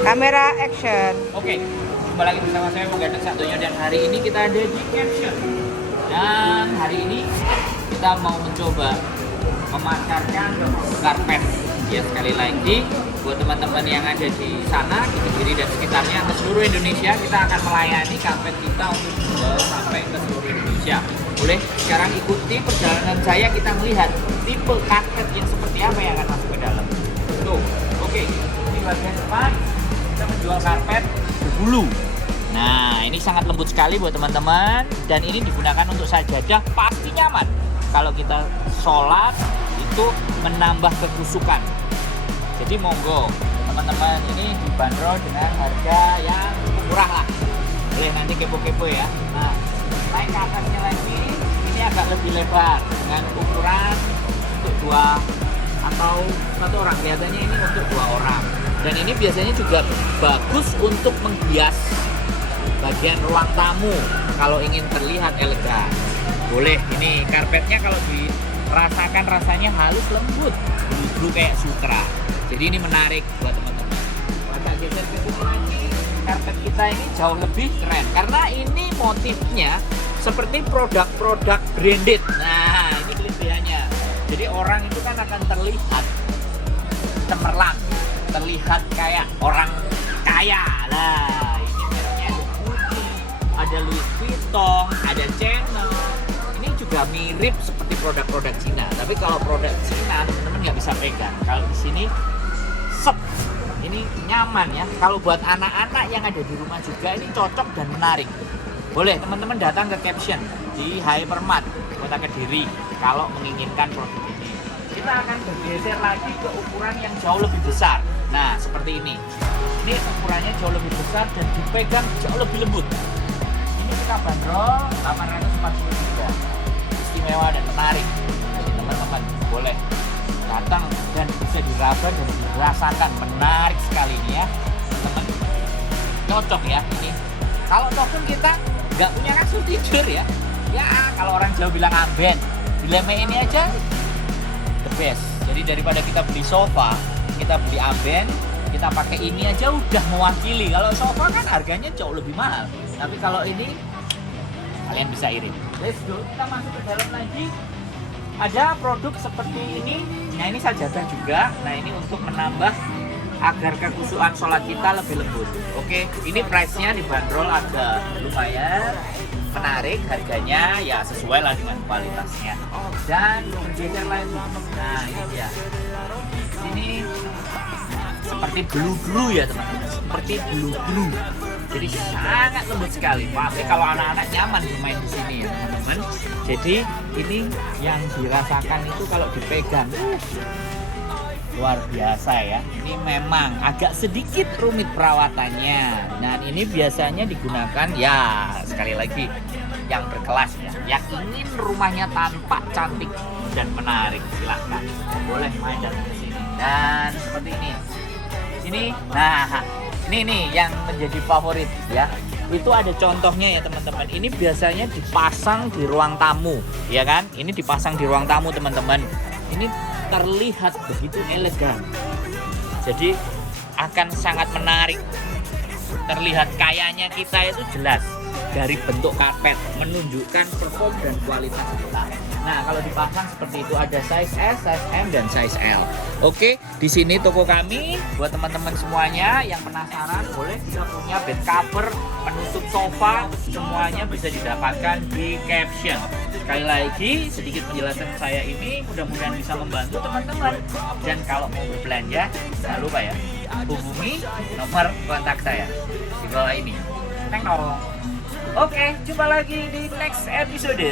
Kamera action. Oke, jumpa lagi bersama saya Ganteng Satunya, dan hari ini kita ada di Caption. Dan hari ini kita mau mencoba memasarkan karpet. Ya, sekali lagi buat teman-teman yang ada di sana, di Kediri dan sekitarnya, ke seluruh Indonesia, kita akan melayani karpet kita untuk dijual sampai ke seluruh Indonesia. Boleh sekarang ikuti perjalanan saya, kita melihat tipe karpet yang seperti apa yang akan masuk ke dalam. Tuh, oke, ini bagian depan. Kita menjual karpet berbulu. Nah, ini sangat lembut sekali buat teman-teman, dan ini digunakan untuk sajadah, pasti nyaman. Kalau kita sholat itu menambah kekusukan. Jadi monggo teman-teman, ini dibanderol dengan harga yang murah lah. Boleh nanti kepo-kepo ya. Nah, naik ke atasnya lagi, ini agak lebih lebar dengan ukuran untuk 2 atau 1 orang. Kelihatannya ini untuk 2 orang. Dan ini biasanya juga bagus untuk menghias bagian ruang tamu kalau ingin terlihat elegan. Boleh, ini karpetnya kalau dirasakan rasanya halus lembut, bulu kayak sutra. Jadi ini menarik buat teman-teman. Agak geser ke sini lagi, karpet kita ini jauh lebih keren karena ini motifnya seperti produk-produk branded. Nah, ini kelebihannya. Jadi orang itu kan akan terlihat cemerlang, terlihat kayak orang kaya. Nah, ini mereknya ada Gucci, ada Louis Vuitton, ada Chanel. Ini juga mirip seperti produk-produk Cina. Tapi kalau produk Cina teman-teman nggak bisa pegang. Kalau di sini sep, ini nyaman ya. Kalau buat anak-anak yang ada di rumah juga ini cocok dan menarik. Boleh teman-teman datang ke Caption di Hypermart Kota Kediri kalau menginginkan produk ini. Kita akan bergeser lagi ke ukuran yang jauh lebih besar. Nah, seperti ini. Ini ukurannya jauh lebih besar dan dipegang jauh lebih lembut. Ini kita bandrol 840 juga. Istimewa dan menarik. Jadi teman-teman boleh datang dan bisa diraba dan dirasakan. Menarik sekali ini ya, teman-teman. Cocok ya ini. Kalau token kita nggak punya kasur tidur ya. Ya, kalau orang Jawa bilang amben. Dileme ini aja the best. Jadi daripada kita beli sofa, kita beli amben, kita pakai ini aja udah mewakili. Kalau sofa kan harganya jauh lebih mahal. Tapi kalau ini kalian bisa irit. Let's go. Kita masuk ke dalam lagi. Ada produk seperti ini. Nah, ini sajadah juga. Nah, ini untuk menambah agar kekusuhan sholat kita lebih lembut. Oke, ini price-nya dibanderol agak lumayan menarik, harganya ya sesuai lah dengan kualitasnya. Dan bergeser lagi. Nah, ini dia. Ini seperti glue ya teman-teman, seperti glue. Jadi sangat lembut sekali. Pasti kalau anak-anak nyaman bermain di sini ya teman-teman. Jadi ini yang dirasakan itu kalau dipegang luar biasa ya. Ini memang agak sedikit rumit perawatannya. Dan ini biasanya digunakan ya sekali lagi yang berkelas ya. Yang ingin rumahnya tampak cantik dan menarik, silahkan. Boleh main datang ke sini. Dan seperti ini. Sini. Nah, ini nih yang menjadi favorit ya. Itu ada contohnya ya teman-teman. Ini biasanya dipasang di ruang tamu, ya kan? Ini dipasang di ruang tamu teman-teman. Ini terlihat begitu elegan. Jadi akan sangat menarik. Terlihat kayanya kita itu jelas dari bentuk karpet, menunjukkan perform dan kualitas kita. Nah, kalau dipasang seperti itu ada size S, size M, dan size L. Oke, di sini toko kami buat teman-teman semuanya yang penasaran, boleh kita punya bed cover, penutup sofa, semuanya bisa didapatkan di Caption. Sekali lagi, sedikit penjelasan saya ini mudah-mudahan bisa membantu teman-teman. Dan kalau mau berbelanja, jangan lupa ya, hubungi nomor kontak saya di bawah ini. Thank you. Oke, jumpa lagi di next episode.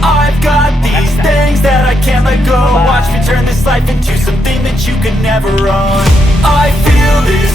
I've got these things that I can't let go. Watch me turn this life into something that you could never own. I feel this